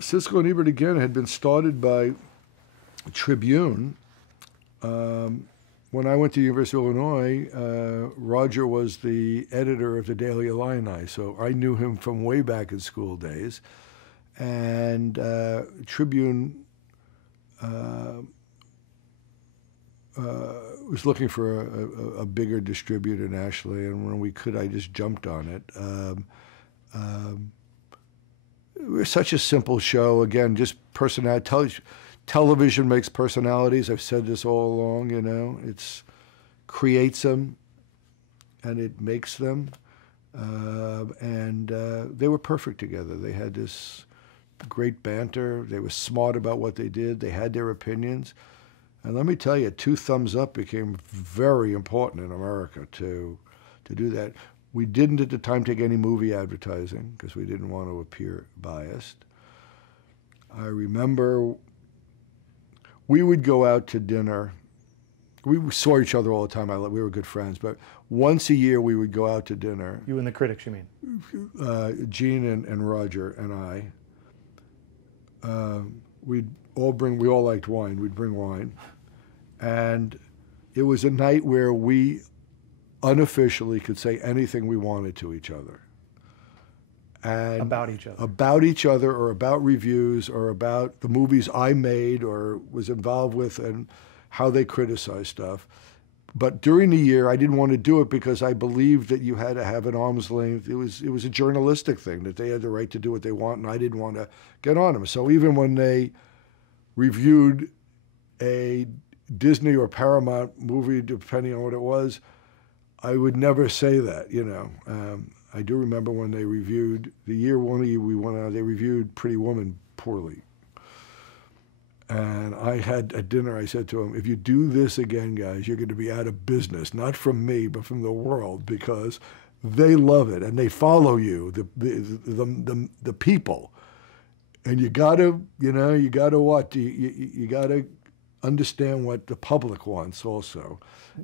Siskel and Ebert, again, had been started by Tribune. When I went to the University of Illinois, Roger was the editor of the Daily Illini, so I knew him from way back in school days. And Tribune was looking for a bigger distributor nationally, and when we could, I just jumped on it. We're such a simple show. Again, just personality. Television makes personalities. I've said this all along. You know, it's creates them, and it makes them. They were perfect together. They had this great banter. They were smart about what they did. They had their opinions. And let me tell you, two thumbs up became very important in America to do that. We didn't at the time take any movie advertising because we didn't want to appear biased. I remember we would go out to dinner. We saw each other all the time. We were good friends, but once a year we would go out to dinner. You and the critics, you mean? Gene and Roger and I. We all liked wine. We'd bring wine. And it was a night where we unofficially could say anything we wanted to each other. And about each other. About each other, or about reviews, or about the movies I made or was involved with and how they criticized stuff. But during the year, I didn't want to do it because I believed that you had to have an arm's length. It was a journalistic thing, that they had the right to do what they want, and I didn't want to get on them. So even when they reviewed a Disney or Paramount movie, depending on what it was, I would never say that, you know. I do remember when they reviewed, the year one year we went out, they reviewed Pretty Woman poorly. And I had at dinner, I said to them, if you do this again, guys, you're going to be out of business, not from me, but from the world, because they love it and they follow you, the people. And you got to, you got to what? You got to understand what the public wants also.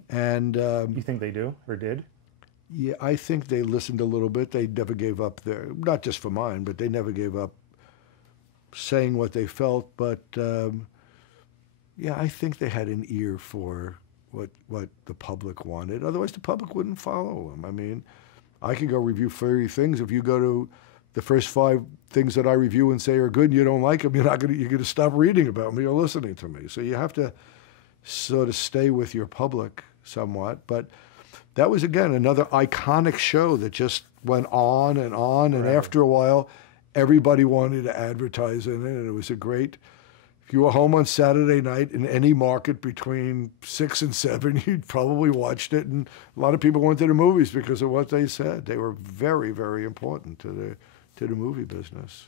And you think they do or did? Yeah, I think they listened a little bit. They never gave up not just for mine, but they never gave up saying what they felt. But yeah, I think they had an ear for what the public wanted. Otherwise, the public wouldn't follow them. I mean, I could go review 30 things. If you go to the first 5 things that I review and say are good and you don't like them, you're going to stop reading about me or listening to me. So you have to sort of stay with your public somewhat. But that was, again, another iconic show that just went on and on. And Right. after a while, everybody wanted to advertise in it. And it was a great, if you were home on Saturday night in any market between 6 and 7, you'd probably watched it. And a lot of people went to the movies because of what they said. They were very, very important to the movie business.